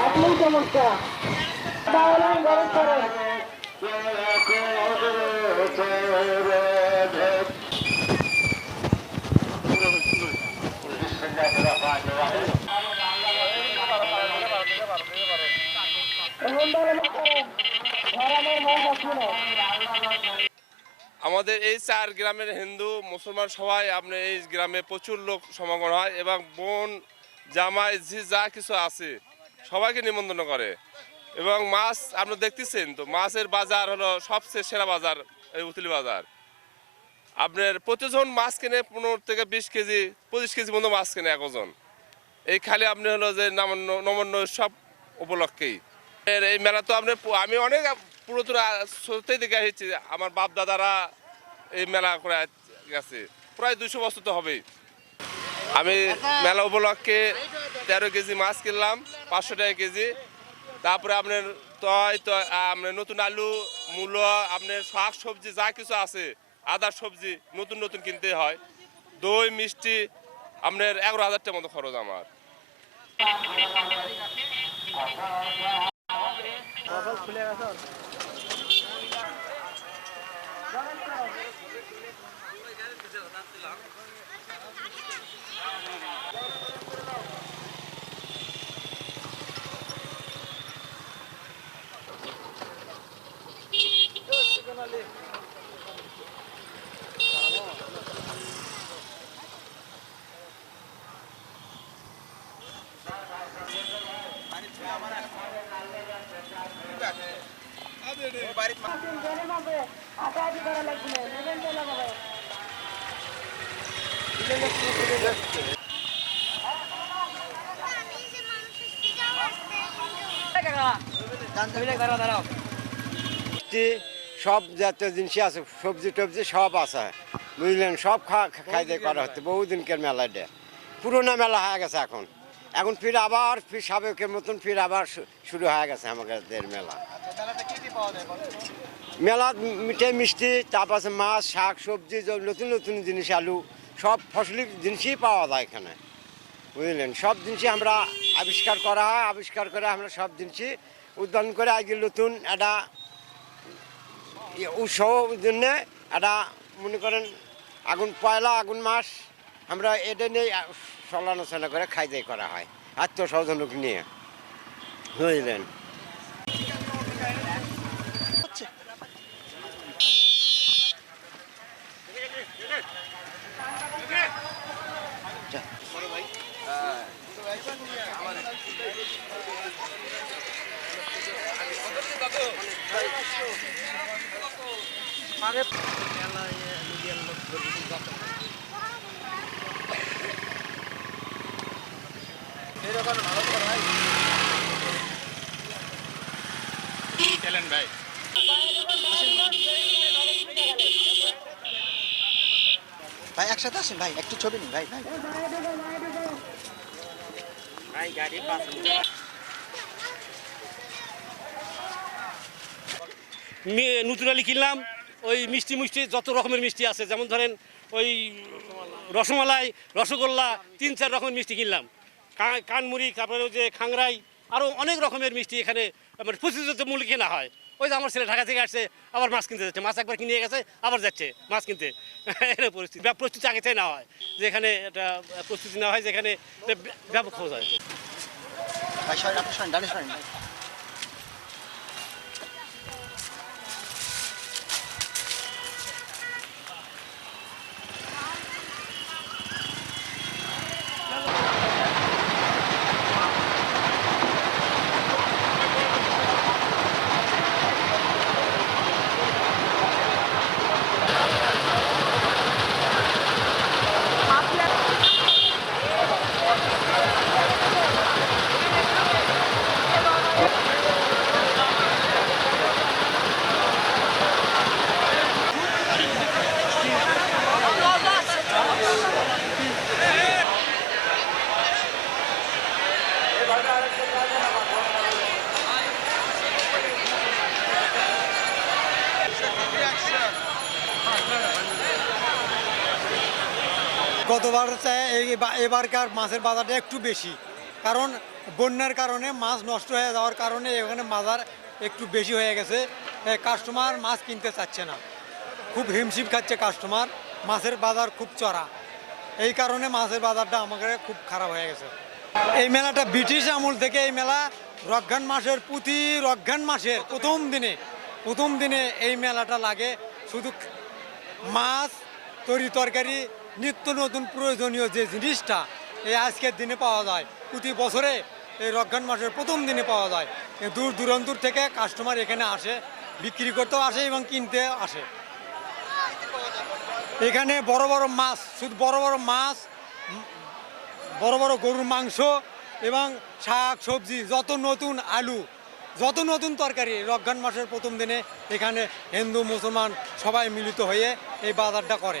আপনি সমস্যা তাহলে গরম করেন এমন ধরনের করেন ধরনের মন রাখি না আমাদের এই চার গ্রামের হিন্দু, মুসলমান সবাই আপনার এই গ্রামে প্রচুর লোক সমাগম হয় এবং বোন, জামাই, ঝি, যা কিছু আছে, সবাইকে নিমন্ত্রণ করে। এবং মাছ আপনারা দেখতেছেন তো, মাছের বাজার হলো সবচেয়ে সেরা বাজার, এই উতলি বাজার। আপনার প্রতিজন মাছ কিনে পনেরো থেকে বিশ কেজি, পঁচিশ কেজি মতো মাছ কিনে এক ওজন। এই খালি আপনি হলো যে নবান্ন নবান্ন সব উপলক্ষেই। এই মেলা তো আপনি, আমি অনেক পুরাতন ছোটতেই দেখে এসেছি, আমার বাপ দাদারা এই মেলা করে গেছে। প্রায় দুশো বছর তো হবেই। আমি মেলা উপলক্ষে তেরো কেজি মাছ কিনলাম, পাঁচশো টাকা কেজি। তারপরে আপনার তয় তো আপনার নতুন আলু, মূলো, আপনার শাক সবজি, যা কিছু আছে, আদার সবজি নতুন নতুন কিনতে হয়। দই, মিষ্টি, আপনার এগারো হাজার টাকার মতো খরচ আমার। গরম সব জাতীয় জিনিসই আছে, সবজি টবজি সব আছে। বুঝলেন? সব খা খাইতে করা হচ্ছে, বহুদিনকার মেলা এটা। পুরোনো মেলা হয়ে গেছে এখন। এখন ফির আবার ফির সাবেকের মতন ফির আবার শুরু হয়ে গেছে আমাদের মেলা। মেলা মিঠাই মিষ্টি তারপর মাছ শাক সবজি সব নতুন নতুন জিনিস আলু সব ফসলি জিনিসই পাওয়া যায় এখানে। বুঝলেন? সব জিনিসই আমরা আবিষ্কার করা হয় আবিষ্কার করে আমরা সব জিনিসই উদ্যান করে আগে নতুন একটা ইয়ে উৎসব জন্য একটা মনে করেন আগুন পয়লা আগুন মাস আমরা এটা নিয়ে সমালোচনা করে খাই খাইদাই করা হয় আত্মীয় স্বজনক নিয়ে। বুঝলেন? ভাই একসাথে আসেন ভাই একটু ছবি নিন ভাই ভাই। মি- নতুন আলি কিনলাম। ওই মিষ্টি মিষ্টি যত রকমের মিষ্টি আছে যেমন ধরেন ওই রসমালাই রসগোল্লা তিন চার রকমের মিষ্টি কিনলাম। কানমুড়ি তারপরে যে খাংরাই আরও অনেক রকমের মিষ্টি এখানে মানে প্রতিযোগিত মূল্য কেনা হয়। ওই যে আমার ছেলে ঢাকা থেকে আসছে, আবার মাছ কিনতে যাচ্ছে। মাছ একবার কিনে গেছে, আবার যাচ্ছে মাছ কিনতে। এরকম পরিস্থিতি। প্রস্তুতি আগে থেকে নেওয়া হয় যেখানে একটা প্রস্তুতি নেওয়া হয় যেখানে ব্যাপক খোঁজ হয় গতবার এবারকার মাছের বাজারটা একটু বেশি। কারণ বন্যার কারণে মাছ নষ্ট হয়ে যাওয়ার কারণে এখানে বাজার একটু বেশি হয়ে গেছে। কাস্টমার মাছ কিনতে চাচ্ছে না। খুব হিমশিম খাচ্ছে কাস্টমার। মাছের বাজার খুব চড়া। এই কারণে মাছের বাজারটা আমাদের খুব খারাপ হয়ে গেছে। এই মেলাটা ব্রিটিশ আমল থেকে এই মেলা রক্ষাণ মাসের প্রতি রক্ষাণ মাসের প্রথম দিনে প্রথম দিনে এই মেলাটা লাগে। শুধু মাছ, তরি তরকারি, নিত্য নতুন প্রয়োজনীয় যে জিনিসটা এই আজকের দিনে পাওয়া যায়, প্রতি বছরে এই রক্ষাণ মাসের প্রথম দিনে পাওয়া যায়। দূর দূরান্তর থেকে কাস্টমার এখানে আসে, বিক্রি করতেও আসে এবং কিনতে আসে। এখানে বড় বড় মাছ, শুধু বড় বড় মাছ বড় বড় গরুর মাংস এবং শাক, সবজি, যত নতুন আলু, যত নতুন তরকারি, রমজান মাসের প্রথম দিনে এখানে হিন্দু, মুসলমান সবাই মিলিত হয়ে এই বাজারটা করে।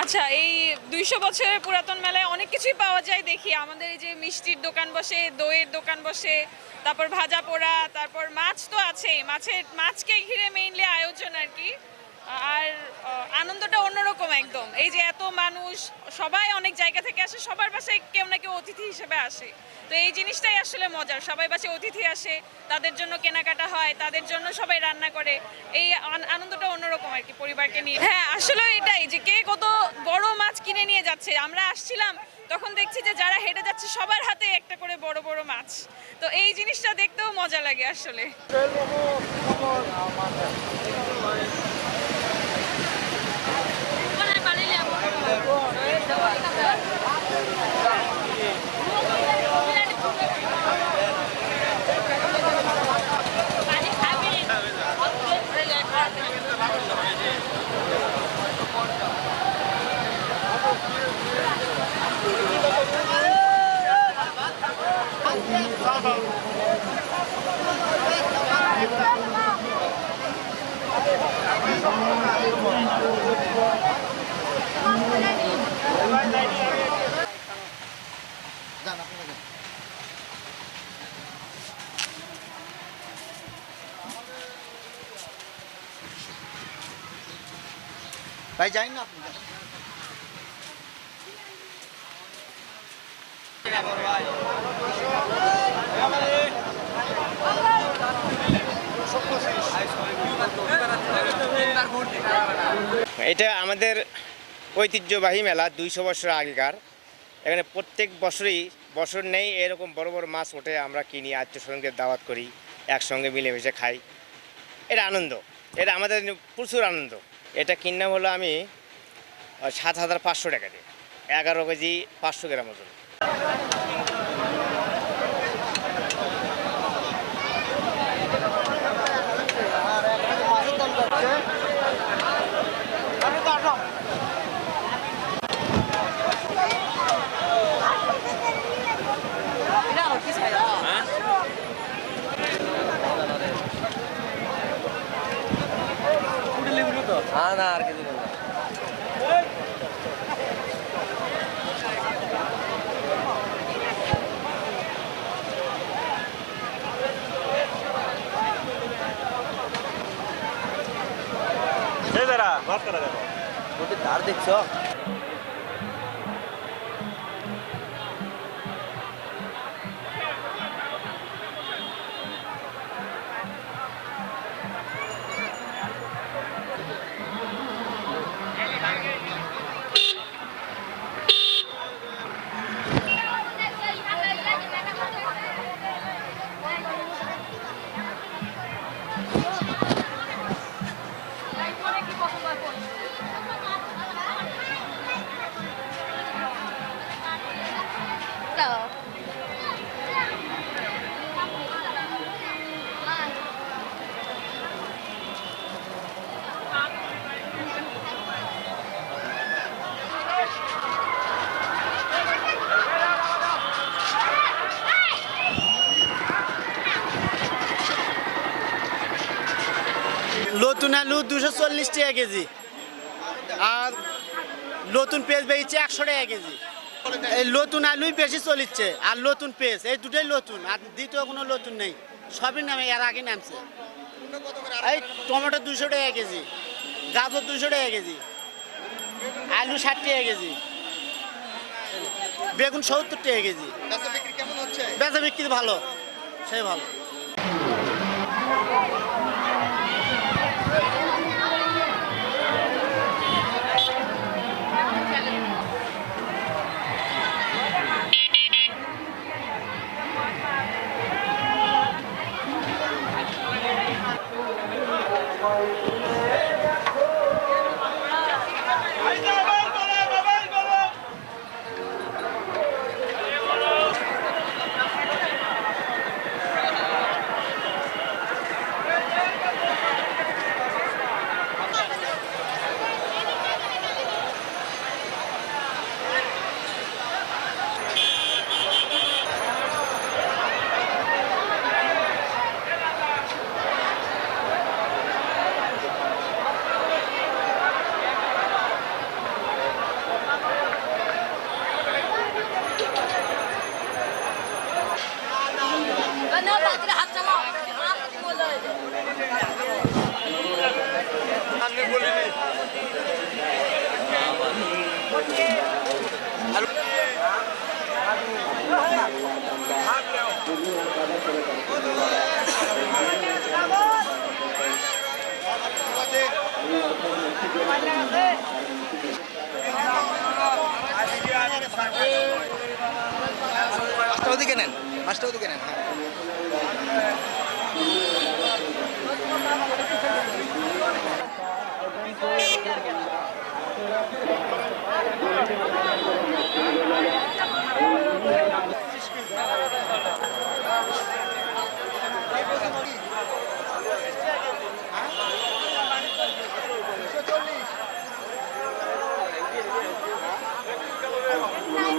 আচ্ছা এই দুইশো বছরের পুরাতন মেলায় অনেক কিছুই পাওয়া যায় দেখি। আমাদের এই যে মিষ্টির দোকান বসে, দইয়ের দোকান বসে, তারপর ভাজা পোড়া, তারপর মাছ তো আছেই। মাছের মাছকে ঘিরে মেইনলি আয়োজন আর কি। আর আনন্দটা অন্যরকম একদম। এই যে এত মানুষ, সবাই অনেক জায়গা থেকে আসে, সবার বাসায় কেউ না কেউ অতিথি হিসেবে আসে। তো এই জিনিসটাই আসলে মজার, সবাই বাসায় অতিথি আসে, তাদের জন্য কেনাকাটা হয়, তাদের জন্য সবাই রান্না করে। এই আন- আনন্দটা অন্যরকম আর কি পরিবারকে নিয়ে। হ্যাঁ আসলে এটাই যে কে কত বড় মাছ কিনে নিয়ে যাচ্ছে। আমরা আসছিলাম, তখন দেখছি যে যারা হেঁটে যাচ্ছে, সবার হাতে একটা করে বড় বড় মাছ। তো এই জিনিসটা দেখতেও মজা লাগে আসলে। ভাই, যাই না এটা আমাদের ঐতিহ্যবাহী মেলা, দুইশো বছর আগেকার। এখানে প্রত্যেক বছরই, বছর নেই এরকম বড় বড় মাছ ওঠে, আমরা কিনি আত্মীয়স্বজনকে দাওয়াত করি, একসঙ্গে মিলেমিশে খাই। এটা আনন্দ। এটা আমাদের প্রচুর আনন্দ। এটা কিনলাম হলো আমি সাত হাজার পাঁচশো টাকা দিয়ে। এগারো কেজি পাঁচশো গ্রাম ওজন। ଦେଖ ଗୋଟେ ତାର ଦେଖିଛ নতুন আলু দুশো চল্লিশ টাকা কেজি। আর নতুন পেঁয়াজ বেরিয়েছে একশো টাকা কেজি। এই নতুন আলুই বেশি চলিচ্ছে, আর নতুন পেঁয়াজ, এই দুটোই নতুন, আর দ্বিতীয় কোনো নতুন নেই। সবই নামে, এর আগে নামছে। এই টমেটো দুশো টাকা কেজি, গাজর দুশো টাকা কেজি, আলু ষাট টাকা কেজি, বেগুন সত্তর টাকা কেজি। বেচা বিক্রি ভালো সেই ভালো মাছটা ওদিকে নেন মাছটা ওদিকে নেন হ্যাঁ।